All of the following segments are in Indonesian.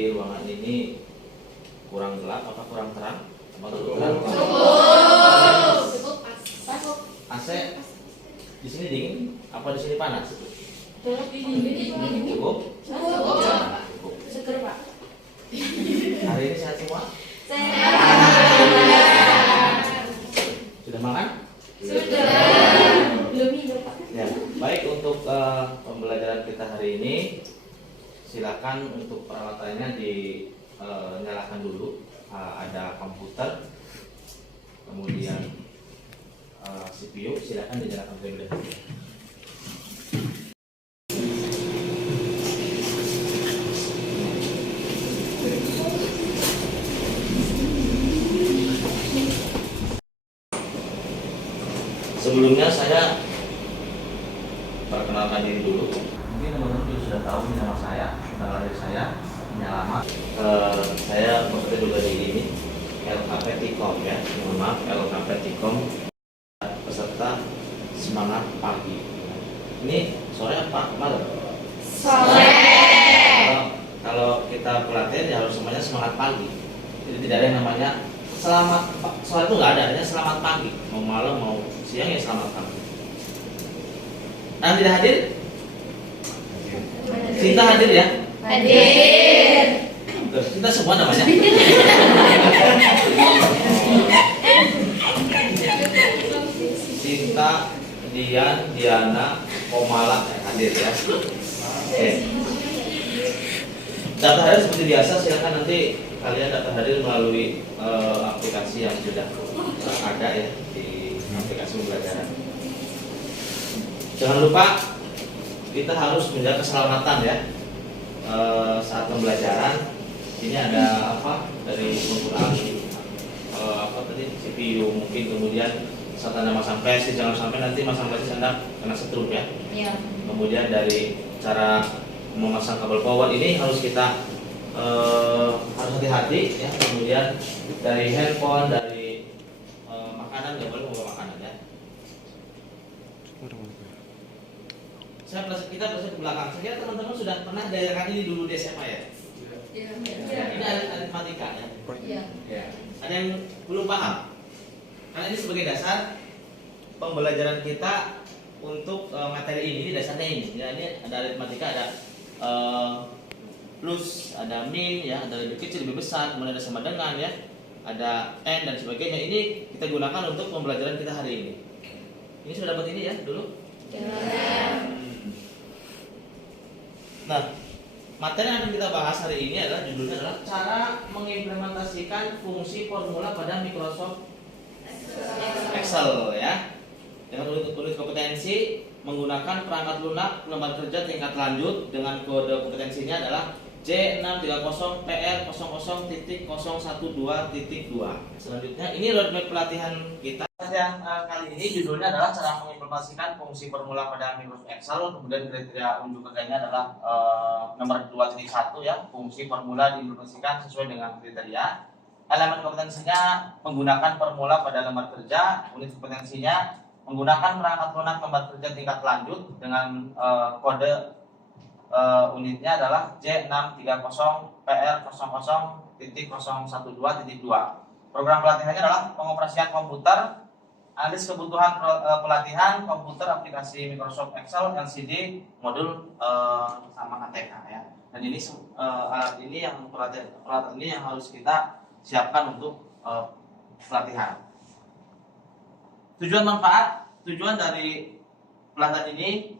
di ruangan ini kurang gelap apa kurang terang? Cukup. AC di sini dingin apa di sini panas? Cukup. Cukup. Seger, Pak. Hari ini sehat semua? Sudah makan? Belum minum, Pak. Ya, baik untuk pembelajaran kita hari ini, silakan untuk peralatannya dinyalakan dulu. Ada komputer, kemudian CPU, silakan dinyalakan terlebih dahulu. Sebelumnya saya perkenalkan diri dulu. Mungkin teman-teman juga sudah tahu ini nama saya, tanggal lahir saya, alamat. Saya bekerja juga di ini LKP Tikom ya. Mohon maaf, LKP Tikom peserta semangat pagi. Ini sore apa malam? Sore. Kalau kita pelatihan ya harus semuanya semangat pagi. Jadi tidak ada yang namanya selamat sore itu nggak ada, hanya selamat pagi. Mau malam mau siang ya selamat pagi. Yang tidak hadir? Cinta hadir ya? Hadir. Kita semua namanya. Cinta, Dian, Diana, Komala hadir ya. Oke. Data hadir seperti biasa, silakan nanti kalian data hadir melalui aplikasi yang sudah ada ya di aplikasi pembelajaran. Jangan lupa kita harus menjaga keselamatan ya saat pembelajaran. Ini ada apa dari penggunaan apa tadi CPU mungkin, kemudian saat Anda masang flash jangan sampai nanti masang flash Anda kena setrum ya. Iya. Kemudian dari cara memasang kabel power ini harus kita harus hati-hati ya. Kemudian dari handphone, dari makanan nggak boleh membawa makanan ya. Kita ke belakang. Saya kira teman-teman sudah pernah daerahkan ini dulu di SMA ya. Iya. Ini aritmatika ya. Iya. Ya. Ada yang belum paham? Karena ini sebagai dasar pembelajaran kita untuk materi ini dasarnya ini. Ya, ini ada aritmatika, ada plus, ada min, ya, ada lebih kecil, lebih besar, kemudian ada sama dengan, ya, ada n dan sebagainya. Ini kita gunakan untuk pembelajaran kita hari ini. Ini sudah dapat ini ya dulu. Nah, materi yang akan kita bahas hari ini adalah judulnya adalah cara mengimplementasikan fungsi formula pada Microsoft Excel ya. Dengan unit kompetensi menggunakan perangkat lunak lembar kerja tingkat lanjut dengan kode kompetensinya adalah J630PR00.012.2. Selanjutnya ini roadmap pelatihan kita yang kali ini judulnya adalah cara mengimplementasikan fungsi formula pada Microsoft Excel. Kemudian kriteria unjuk kerjanya adalah nomor 2.1 ya, fungsi formula diimplementasikan sesuai dengan kriteria. Elemen kompetensinya menggunakan formula pada lembar kerja. Unit kompetensinya menggunakan perangkat lunak lembar kerja tingkat lanjut dengan kode unitnya adalah J630PR00.012.2. Program pelatihannya adalah pengoperasian komputer, analis kebutuhan pelatihan komputer aplikasi Microsoft Excel LCD modul sama KTK ya. Dan ini alat ini yang peralatan ini yang harus kita siapkan untuk pelatihan. Tujuan dari pelatihan ini,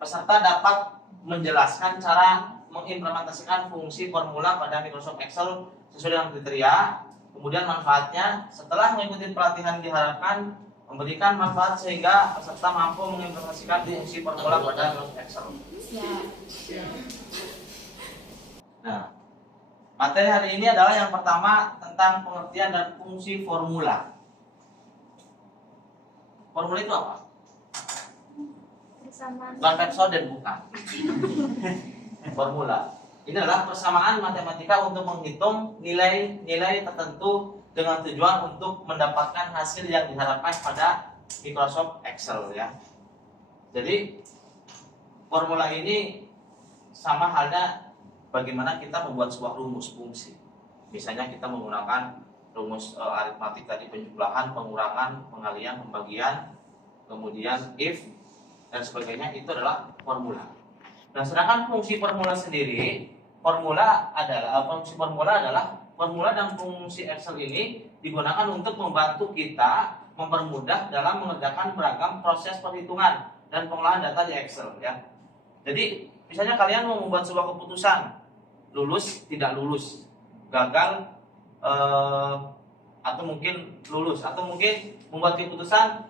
peserta dapat menjelaskan cara mengimplementasikan fungsi formula pada Microsoft Excel sesuai dengan kriteria. Kemudian manfaatnya, setelah mengikuti pelatihan diharapkan memberikan manfaat sehingga peserta mampu mengimplementasikan fungsi formula pada Microsoft Excel. Nah, materi hari ini adalah yang pertama tentang pengertian dan fungsi formula. Formula itu apa? Bukan episode dan bukan. Formula. Ini adalah persamaan matematika untuk menghitung nilai-nilai tertentu dengan tujuan untuk mendapatkan hasil yang diharapkan pada Microsoft Excel ya. Jadi formula ini sama halnya bagaimana kita membuat sebuah rumus fungsi. Misalnya kita menggunakan rumus aritmatik tadi, penjumlahan, pengurangan, pengalian, pembagian, kemudian if dan sebagainya, itu adalah formula. Nah, sedangkan fungsi formula sendiri, formula adalah formula dan fungsi Excel ini digunakan untuk membantu kita mempermudah dalam mengerjakan beragam proses perhitungan dan pengolahan data di Excel ya. Jadi, misalnya kalian mau membuat sebuah keputusan, lulus, tidak lulus, gagal, atau mungkin lulus, atau mungkin membuat keputusan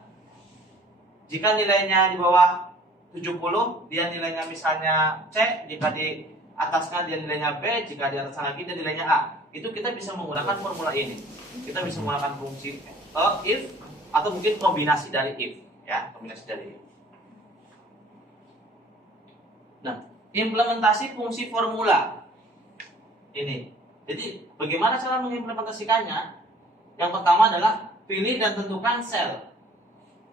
jika nilainya di bawah 70 dia nilainya misalnya C, jika di atasnya dia nilainya B, jika di atasnya lagi dia nilainya A. Itu kita bisa menggunakan formula ini. Kita bisa menggunakan fungsi if atau mungkin kombinasi dari if ya, kombinasi dari if. Nah, implementasi fungsi formula ini. Jadi, bagaimana cara mengimplementasikannya? Yang pertama adalah pilih dan tentukan sel.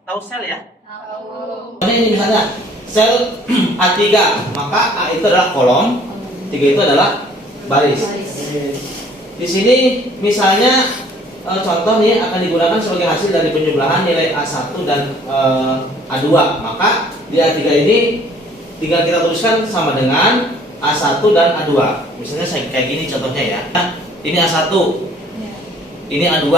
Tahu sel ya? Tahu. Ini misalnya sel A3, maka A itu adalah kolom, 3 itu adalah baris. Di sini misalnya contoh nih akan digunakan sebagai hasil dari penjumlahan nilai A1 dan A2, maka di A3 ini tinggal kita tuliskan sama dengan A1 dan A2. Misalnya saya kayak gini contohnya ya. Ini A1, ini A2,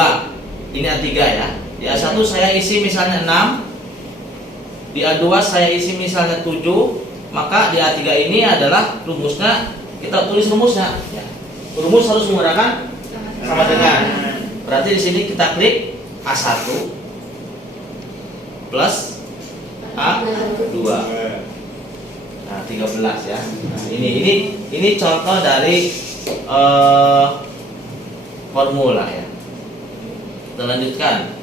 ini A3 ya. Di A1 saya isi misalnya 6, di A2 saya isi misalnya 7, maka di A3 ini adalah rumusnya, kita tulis rumusnya ya. Rumus harus menggunakan sama dengan. Berarti di sini kita klik A1 plus A2. Nah, 13 ya. Nah, ini contoh dari formula ya. Kita lanjutkan.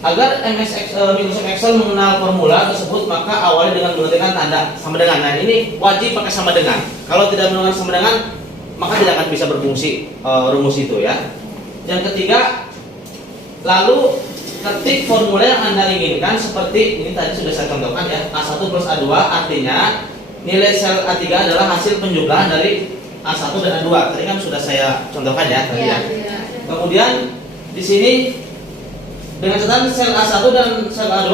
Agar Microsoft Excel mengenal formula tersebut, maka awali dengan menggunakan tanda sama dengan. Nah, ini wajib pakai sama dengan. Kalau tidak menggunakan sama dengan, maka tidak akan bisa berfungsi rumus itu ya. Yang ketiga, lalu ketik formula yang Anda inginkan seperti ini tadi sudah saya contohkan ya. A1 plus A2 artinya nilai sel A3 adalah hasil penjumlahan dari A1 dan A2. Tadi kan sudah saya contohkan ya tadi ya. Kemudian di sini dengan catatan sel A1 dan sel A2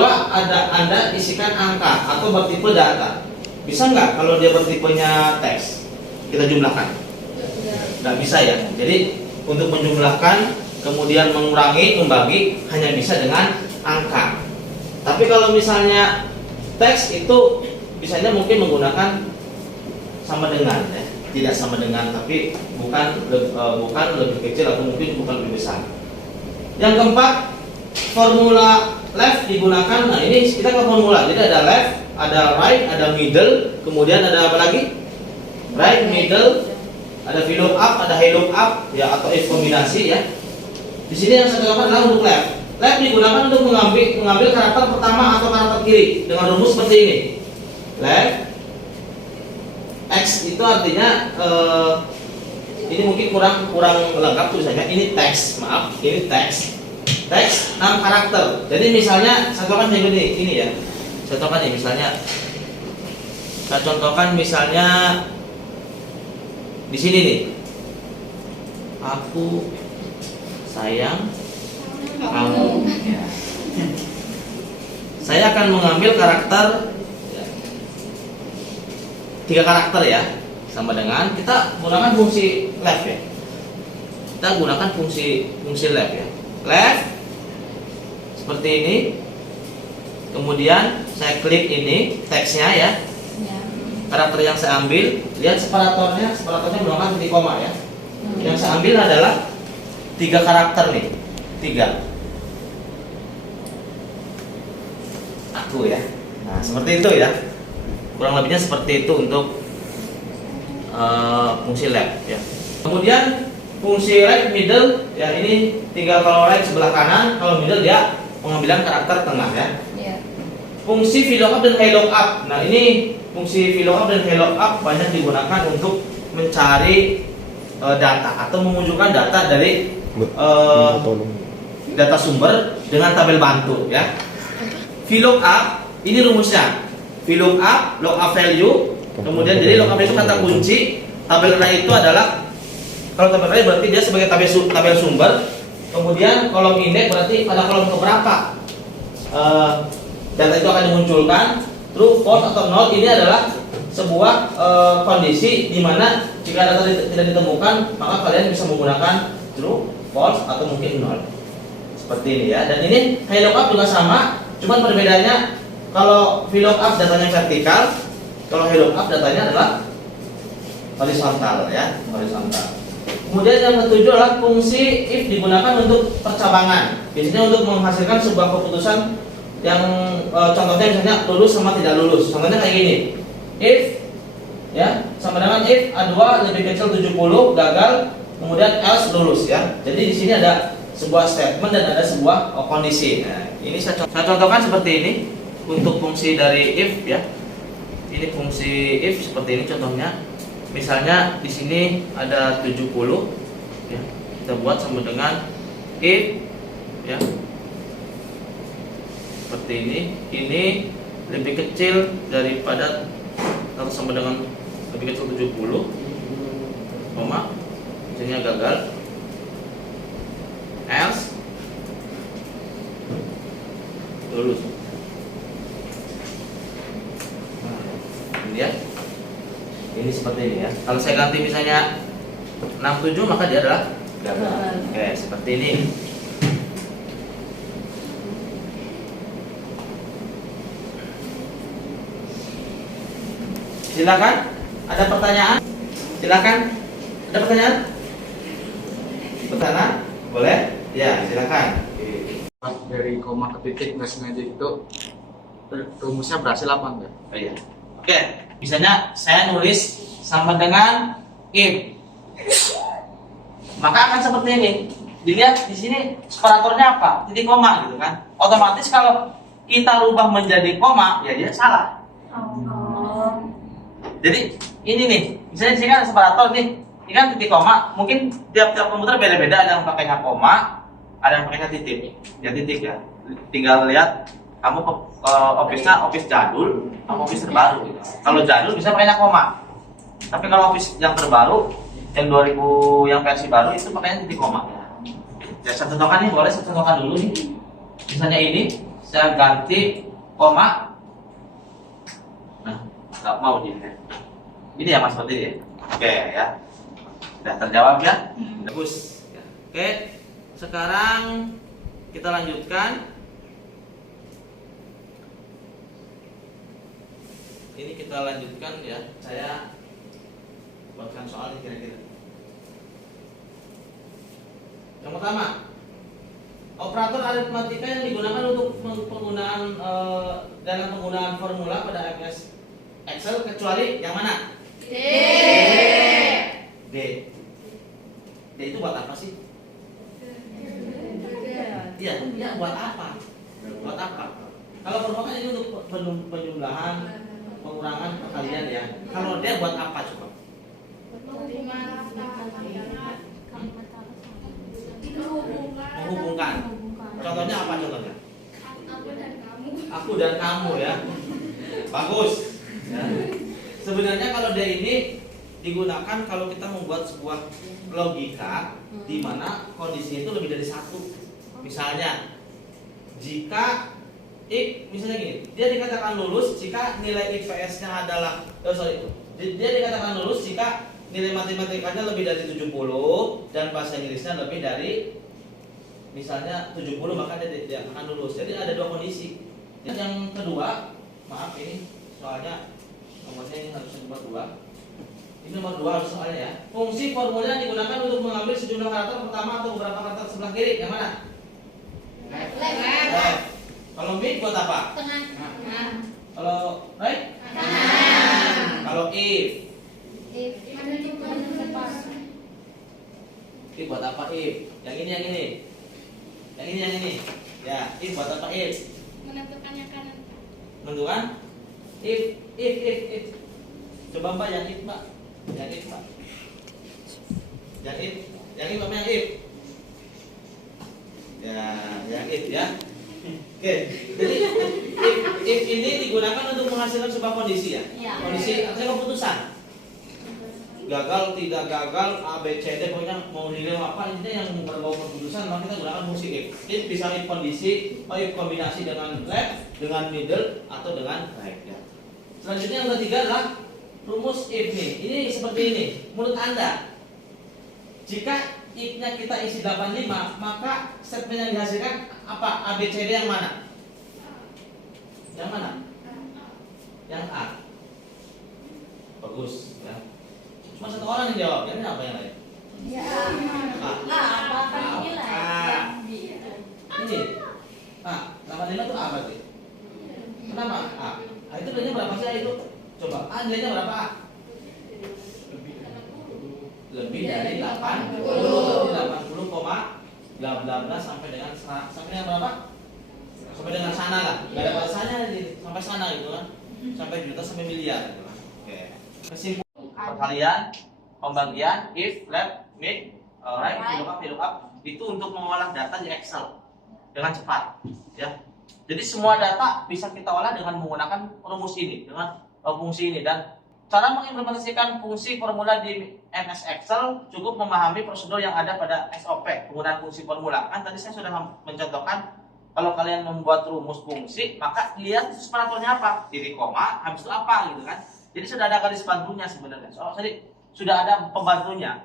Anda isikan angka atau bertipe data. Bisa nggak kalau dia bertipenya teks? Kita jumlahkan? Nggak bisa ya. Jadi untuk menjumlahkan kemudian mengurangi, membagi hanya bisa dengan angka. Tapi kalau misalnya teks itu bisanya mungkin menggunakan sama dengan ya. Tidak sama dengan, tapi bukan lebih kecil atau mungkin bukan lebih besar. Yang keempat, formula left digunakan. Nah, ini kita ke formula. Jadi ada left, ada right, ada middle, kemudian ada apa lagi? Right, middle, ada VLOOKUP, ada HLOOKUP ya, atau if kombinasi ya. Di sini yang saya katakan adalah untuk left. Left digunakan untuk mengambil karakter pertama atau karakter kiri dengan rumus seperti ini. Left X itu artinya ini mungkin kurang lengkap tulisannya. Ini teks, maaf, ini teks. Teks 6 karakter. Jadi misalnya saya contohkan ini ya. Saya contohkan misalnya di sini nih. Aku sayang kamu. Ya. Saya akan mengambil karakter 3 karakter ya, sama dengan kita gunakan fungsi left ya. Kita gunakan fungsi left ya. Left seperti ini. Kemudian saya klik ini teksnya ya. Karakter yang saya ambil, lihat separatornya menggunakan titik koma ya. Yang saya ambil adalah 3 karakter nih, 3. Aku ya. Nah, seperti itu ya. Kurang lebihnya seperti itu untuk fungsi left ya. Kemudian fungsi right middle ya, ini tinggal kalau right sebelah kanan, kalau middle dia pengambilan karakter tengah ya. Fungsi VLOOKUP dan HLOOKUP. Nah, ini fungsi VLOOKUP dan HLOOKUP banyak digunakan untuk mencari data atau memunculkan data dari data sumber dengan tabel bantu ya. VLOOKUP ini rumusnya. VLOOKUP, lookup value Kemudian jadi lookup itu kata kunci. Tabel array itu adalah, kalau tabel array berarti dia sebagai tabel sumber. Kemudian kolom indeks berarti pada kolom keberapa data itu akan dimunculkan. True, false atau null ini adalah sebuah kondisi di mana jika data tidak ditemukan maka kalian bisa menggunakan true, false atau mungkin null. Seperti ini ya. Dan ini VLOOKUP juga sama, cuman perbedaannya kalau VLOOKUP datanya vertikal, kalau VLOOKUP datanya adalah horizontal ya, horizontal. Kemudian yang ketujuh adalah fungsi if digunakan untuk percabangan. Biasanya untuk menghasilkan sebuah keputusan yang contohnya misalnya lulus sama tidak lulus. Contohnya kayak gini. If ya sama dengan if A2 lebih kecil 70 gagal, kemudian else lulus ya. Jadi di sini ada sebuah statement dan ada sebuah kondisi. Nah, ini saya contohkan seperti ini untuk fungsi dari if ya. Ini fungsi if seperti ini contohnya. Misalnya di sini ada 70 ya. Kita buat sama dengan if ya. Seperti ini lebih kecil daripada atau sama dengan lebih kecil 70 koma misalnya gagal, else lulus. Nah, ini ya, ini seperti ini ya. Kalau saya ganti misalnya 67 maka dia adalah gagal. Oke, seperti ini. Silakan, ada pertanyaan? Silakan, ada pertanyaan? Pertanyaan? Boleh? Ya, silakan. Dari koma ke titik nggak sengaja itu rumusnya berhasil apa enggak? Oh, iya. Oke, misalnya saya nulis sama dengan if, maka akan seperti ini. Dilihat di sini separatornya apa? Titik koma gitu kan? Otomatis kalau kita rubah menjadi koma, ya dia salah. Jadi ini nih, misalnya di sini kan ada separator nih, ini kan titik koma. Mungkin tiap-tiap komputer beda-beda, ada yang pakainya koma, ada yang pakainya titik. Ya titik ya. Tinggal lihat kamu office jadul, kamu office terbaru. Gitu. Kalau jadul bisa pakainya koma. Tapi kalau office yang terbaru, yang 2000 yang versi baru itu pakainya titik koma. Ya saya contohkan nih, boleh saya contohkan dulu nih. Misalnya ini, saya ganti koma. Nah, nggak mau dia. Ini ya mas seperti ini. Oke ya, sudah terjawab ya. Bagus. Oke, sekarang kita lanjutkan. Ini kita lanjutkan ya. Saya buatkan soal ini kira-kira. Yang pertama, operator aritmatika yang digunakan untuk penggunaan dalam penggunaan formula pada MS Excel kecuali yang mana? D. Itu buat apa sih? Iya, ya buat apa? Buat apa? Kalau formula ini untuk penjumlahan, pengurangan, perkalian ya. Kalau D buat apa coba? Menghubungkan. Contohnya apa contohnya? Aku dan kamu ya. Bagus. Ya. Sebenarnya kalau D ini digunakan kalau kita membuat sebuah logika di mana kondisi itu lebih dari satu. Misalnya, jika misalnya gini, dia dikatakan lulus jika nilai IPS-nya adalah, dia dikatakan lulus jika nilai matematikanya lebih dari 70 dan bahasa Inggrisnya lebih dari misalnya 70, maka dia akan lulus. Jadi ada dua kondisi. Yang kedua, maaf ini soalnya nomornya ini harus nomor 2. Ini nomor 2 harus soalnya ya. Fungsi formula yang digunakan untuk mengambil sejumlah karakter pertama atau beberapa karakter sebelah kiri. Yang mana? Left. Kalau mid buat apa? Tengah. Kalau right? Kanan. Kalau if Menunjukkan depan. if buat apa if? Yang ini. Yang ini. Ya, if buat apa if? Menentukannya kanan. Menentukan? If. Coba Mbak yang if Mbak. Yang if Mbak. Yang if apa yang if? Ya, yang if ya. Oke, jadi if ini digunakan untuk menghasilkan sebuah kondisi ya. Iya. Kondisi artinya keputusan. Gagal, tidak gagal, A, B, C, D, pokoknya mau nilai apa intinya yang berbau keputusan, maka kita gunakan fungsi if. If bisa if kondisi, if kombinasi dengan left, dengan middle, atau dengan right ya. Selanjutnya yang ketiga adalah rumus if nih. Ini seperti ini. Menurut Anda, jika if-nya kita isi 85, maka statement yang dihasilkan apa? A, B, C, D yang mana? Yang mana? Yang A. Bagus ya. Cuma satu orang yang jawab, ini apa yang lain? Ya. A. Apa akan dinilai? A. Ini A. 85 itu A berarti. Kenapa A? A itu nilainya berapa sih A itu? Coba A nilainya berapa A? Lebih dari 80. Berarti 80, bla bla bla sampai dengan berapa? Sampai dengan sana lah. Gak ada batasannya sampai sana gitu kan. Sampai juta sampai miliar gitu kan. Oke. Kesimpulan perkalian, pembagian, if, left, mid, right, VLOOKUP itu untuk mengolah data di Excel dengan cepat ya. Jadi semua data bisa kita olah dengan menggunakan rumus ini, dengan fungsi ini. Dan cara mengimplementasikan fungsi formula di MS Excel cukup memahami prosedur yang ada pada SOP penggunaan fungsi formula. Kan tadi saya sudah mencontohkan kalau kalian membuat rumus fungsi, maka lihat separatornya apa, titik koma, habis itu apa gitu kan. Jadi sudah ada garis bantunya sebenarnya. Jadi sudah ada pembantunya.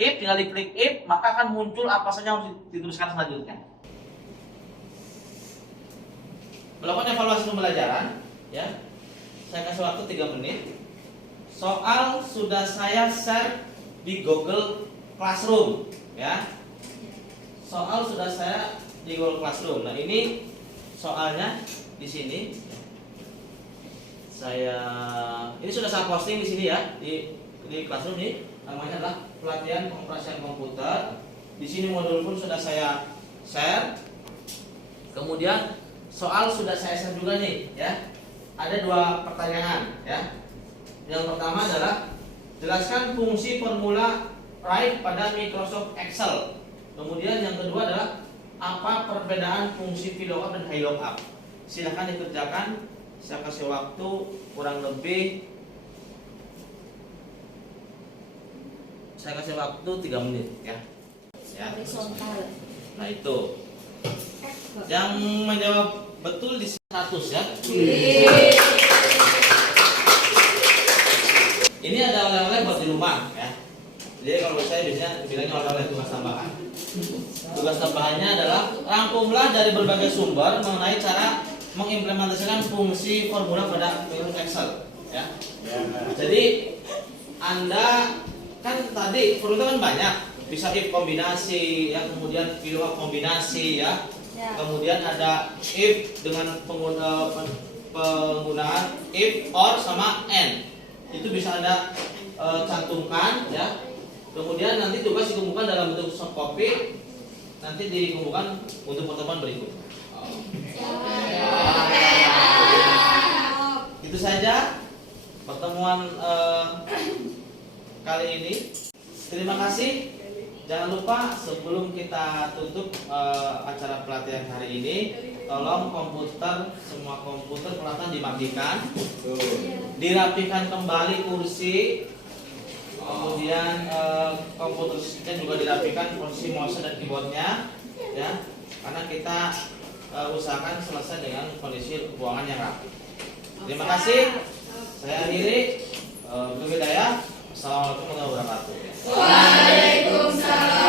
If tinggal diklik if, maka akan muncul apa saja yang harus dituliskan selanjutnya. Melakukan evaluasi pembelajaran, ya. Saya kasih waktu 3 menit. Soal sudah saya share di Google Classroom, ya. Soal sudah saya di Google Classroom. Nah, ini soalnya di sini. Ini sudah saya posting di sini ya, di Classroom ini. Namanya adalah pelatihan pengoperasian komputer. Di sini modul pun sudah saya share. Kemudian soal sudah saya share juga nih, ya. Ada 2 pertanyaan, ya. Yang pertama adalah jelaskan fungsi formula write pada Microsoft Excel. Kemudian yang kedua adalah apa perbedaan fungsi VLOOKUP dan HLOOKUP. Silahkan dikerjakan. Saya kasih waktu kurang lebih 3 menit ya. Nah itu yang menjawab betul di 100 ya. Ini ada oleh-oleh buat di rumah ya. Jadi kalau saya biasanya bilangnya oleh-oleh tugas tambahan. Tugas tambahannya adalah rangkumlah dari berbagai sumber mengenai cara mengimplementasikan fungsi formula pada Microsoft Excel ya. Jadi Anda kan tadi formula kan banyak, bisa if kombinasi ya, kemudian VLOOKUP kombinasi ya. Kemudian ada if dengan penggunaan if, or sama and. Itu bisa Anda cantumkan ya. Kemudian nanti tugas dikumpulkan dalam bentuk soft copy, nanti dikumpulkan untuk pertemuan berikutnya. Itu saja pertemuan kali ini. Terima kasih. Jangan lupa sebelum kita tutup acara pelatihan hari ini, tolong semua komputer peralatan dimatikan, dirapikan kembali kursi, kemudian komputer sistem juga dirapikan posisi mouse dan keyboardnya, ya, karena kita usahakan selesai dengan kondisi ruangan yang rapi. Terima kasih. Saya akhiri. Assalamualaikum warahmatullahi wabarakatuh. Waalaikumsalam.